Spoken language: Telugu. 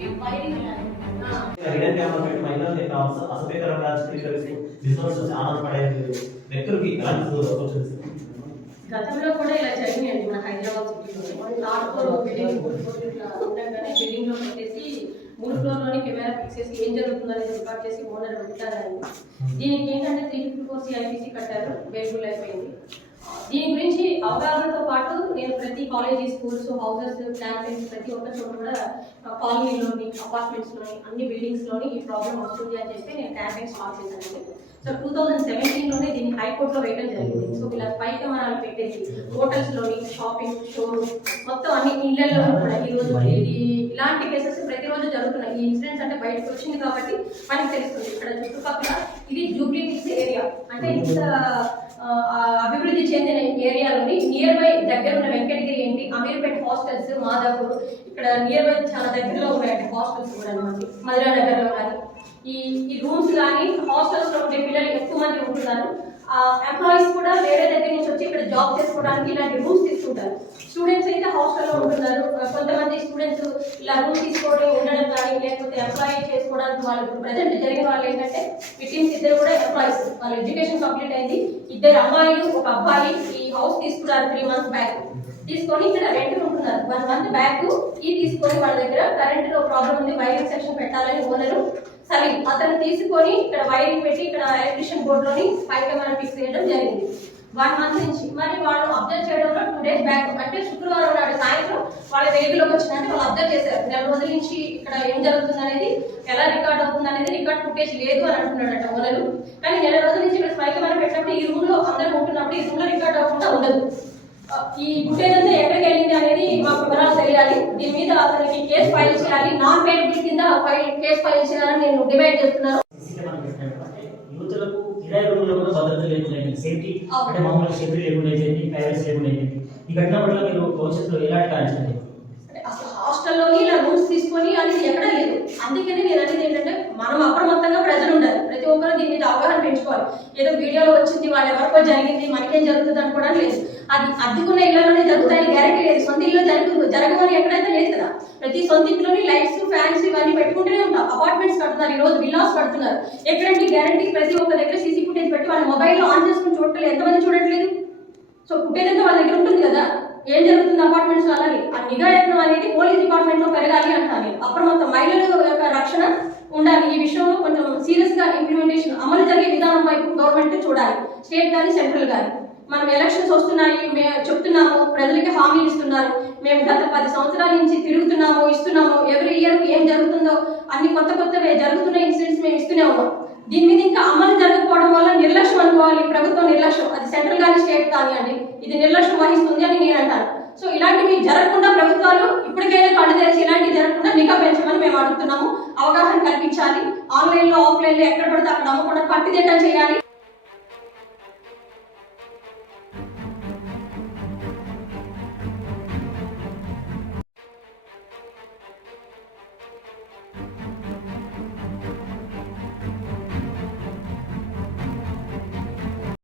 हिडन कैमरा पेट महिलाओं యొక్క అసభ్యకరంగా చిత్రీకరిస్తూ బిజినెస్ ఆనందపడే వ్యక్తులకి ఎలాంటి సూచనలు గతంలో కూడా ఇలా జరిగినాయండి మన హైదరాబాద్ సిటీలో నార్కోలో బిల్డింగ్ ఇట్లా ఉండగానే బిల్డింగ్ లో పెట్టేసి 3 ఫ్లోర్లోని కెమెరా ఫిక్స్ చేసి ఏం జరుగుతుందని రికార్డ్ చేసి ఓనర్ పెట్టారని దీనికి ఏంటంటే 354 సిఐపిసి కట్టారు బెయిల్ అయిపోయింది. దీని గురించి అవగాహనతో పాటు నేను ప్రతి కాలేజీ స్కూల్స్ హౌసెస్ క్యాంపెయిన్స్ ప్రతి ఒక్క చోట కూడా కాలనీలోని అపార్ట్మెంట్స్లోని అన్ని బిల్డింగ్స్లోని ఈ ప్రాబ్లం వస్తుంది అని చెప్పి నేను క్యాంపెయిన్ స్టార్ట్ చేశానండి. సో 2017లోనే దీన్ని హైకోర్టులో వేయడం జరిగింది. సో ఇలా 5 కెమెరాలు పెట్టేసి హోటల్స్లోని షాపింగ్ షోరూమ్ మొత్తం అన్ని ఇళ్లలో కూడా ఈరోజు ఇలాంటి కేసెస్ ప్రతిరోజు జరుగుతున్నాయి. ఈ ఇన్సిడెంట్స్ అంటే బయటకు వచ్చింది కాబట్టి మనకి తెలుస్తుంది. ఇక్కడ చుట్టుపక్కల ఇది జూబ్లీ హిల్స్ ఏరియా అంటే ఇంత అభివృద్ధి చెందిన ఏరియాలోని నియర్ బై దగ్గర ఉన్న వెంకటగిరి ఏంటి అమీర్పేట్ హాస్టల్స్ మాదాపూర్ ఇక్కడ నియర్ బై చాలా దగ్గరలో ఉన్నాయండి హాస్టల్స్ కూడా మధురా నగర్లో కానీ ఈ రూమ్స్ కానీ హాస్టల్స్ లో ఉండే పిల్లలు ఎక్కువ మంది ఉంటున్నారు. ఎంప్లాయీస్ కూడా వేరే దగ్గర నుంచి వచ్చి ఇక్కడ జాబ్ చేసుకోవడానికి ఇలాంటి రూమ్స్ తీసుకుంటారు. స్టూడెంట్స్ అయితే హాస్టల్లో ఉంటున్నారు. కొంతమంది స్టూడెంట్స్ ఇలా రూమ్ తీసుకోవడం ఉండడం కానీ లేకపోతే ఎంప్లాయీ చేసుకోవడానికి వాళ్ళు ప్రజెంట్ జరిగిన వాళ్ళు ఏంటంటే విటిమ్స్ ఇద్దరు కూడా ఎంప్లాయీస్ వాళ్ళ ఎడ్యుకేషన్ కంప్లీట్ అయింది. 2 అమ్మాయిలు 1 అబ్బాయి ఈ హౌస్ తీసుకున్నారు 3 months బ్యాక్ తీసుకొని ఇక్కడ రెంట్ ఉంటున్నారు. 1 month బ్యాక్ తీసుకొని వాళ్ళ దగ్గర కరెంట్ లో ప్రాబ్లం ఉంది వైరింగ్ సెక్షన్ పెట్టాలని ఓనరు సరే అతను తీసుకొని ఇక్కడ వైరింగ్ పెట్టి ఇక్కడ ఎలక్ట్రిషియన్ బోర్డులోని 5 కెమెరా ఫిక్స్ చేయడం జరిగింది 1 month నుంచి. మరి వాళ్ళు అబ్జర్వ్ చేయడంలో 2 days బ్యాక్ అంటే శుక్రవారం నాడు సాయంత్రం వాళ్ళ వెహికల్లోకి వచ్చిందంటే వాళ్ళు అబ్జర్వ్ చేశారు 2 రోజుల నుంచి ఇక్కడ ఏం జరుగుతుంది అనేది ఎలా రికార్డ్ అవుతుంది అనేది రికార్డ్ ఫుటేజ్ లేదు అని అంటున్నాడట ఓనరు. కానీ 2 రోజుల నుంచి ఇక్కడ 5 కెమెరా పెట్టినప్పుడు ఈ రూమ్ లో అందరూ ఉంటున్నప్పుడు ఈ రూమ్ లో రికార్డ్ అవ్వకుండా ఉండదు. ఈ ఫుటేజ్ అంతా ఎక్కడికి వెళ్ళింది అనేది మాకు వివరాలు తెలియాలి. దీని మీద అతనికి కేసు ఫైల్ చేయాలి. నాన్ పేరబుల్ కింద కేసు ఫైల్ చేయాలని నేను డిమాండ్ చేస్తున్నాను. యువతులకు కిరాయి రూముల్లో కూడా భద్రత లేకుండా సేఫ్టీ అంటే మామూలుగా సేఫ్టీ లేకుండా ప్రైవసీ లేకుండా ఈ ఘటన వల్ల మీరు భవిష్యత్తులో ఎలాంటి ఆలోచన అసలు హాస్టల్లోని ఇలా రూమ్స్ తీసుకొని అనేది ఎక్కడా లేదు. అందుకని నేను అనేది ఏంటంటే మనం అప్రమత్తంగా ప్రజలు ఉండాలి. ప్రతి ఒక్కరు దీని మీద అవగాహన పెంచుకోవాలి. ఏదో వీడియోలో వచ్చింది వాళ్ళు ఎవరికో జరిగింది మనకేం జరుగుతుంది అనుకోవడం లేదు. అది అద్దుకున్న ఇళ్లలోనే జరుగుతాయని గ్యారెంటీ లేదు. సొంత ఇల్లు జరగమని ఎక్కడైతే లేదు కదా. ప్రతి సొంత ఇంట్లోని లైట్స్ ఫ్యాన్స్ ఇవన్నీ పెట్టుకుంటూనే ఉంటాం. అపార్ట్మెంట్స్ కడుతున్నారు ఈ రోజు విల్లాస్ కడుతున్నారు. ఎక్కడంటే గ్యారెంటీ ప్రతి ఒక్క దగ్గర సీసీ ఫుటేజ్ పెట్టి వాళ్ళ మొబైల్లో ఆన్ చేసుకుని చూడట్లేదు. ఎంతమంది చూడట్లేదు. సో ఫుటేజ్ అంతా వాళ్ళ దగ్గర ఉంటుంది కదా ఏం జరుగుతుంది అపార్ట్మెంట్స్ అలాగే ఆ నిఘా యత్నం అనేది పోలీస్ డిపార్ట్మెంట్ లో పెరగాలి అంటాను. అప్రమత్తం మహిళల యొక్క రక్షణ ఉండాలి. ఈ విషయంలో కొంచెం సీరియస్ గా ఇంప్లిమెంటేషన్ అమలు జరిగే విధానం వైపు గవర్నమెంట్ చూడాలి. స్టేట్ కానీ సెంట్రల్ కానీ మనం ఎలక్షన్స్ వస్తున్నాయి మేము చెప్తున్నాము ప్రజలకి హామీలు ఇస్తున్నారు. మేము గత 10 సంవత్సరాల నుంచి తిరుగుతున్నాము ఇస్తున్నాము. ఎవ్రీ ఇయర్ ఏం జరుగుతుందో అన్ని కొత్తవే జరుగుతున్న ఇన్సిడెంట్స్ మేము ఇస్తూనే ఉన్నాం. దీని మీద ఇంకా అమలు జరగకపోవడం వల్ల నిర్లక్ష్యం అనుకోవాలి. ప్రభుత్వం నిర్లక్ష్యం అది సెంట్రల్ కానీ స్టేట్ కానివ్వండి ఇది నిర్లక్ష్యం వహిస్తుంది అని నేను అంటాను. సో ఇలాంటివి జరగకుండా ప్రభుత్వాలు ఇప్పటికైనా కళ్ళు తెరిచి ఇలాంటివి జరగకుండా నిఘా పెంచమని మేము అడుగుతున్నాము. అవగాహన కల్పించాలి. ఆన్లైన్లో ఆఫ్లైన్లో ఎక్కడ పడితే అక్కడ అమ్మకుండా పట్టిదిట్టం చేయాలి.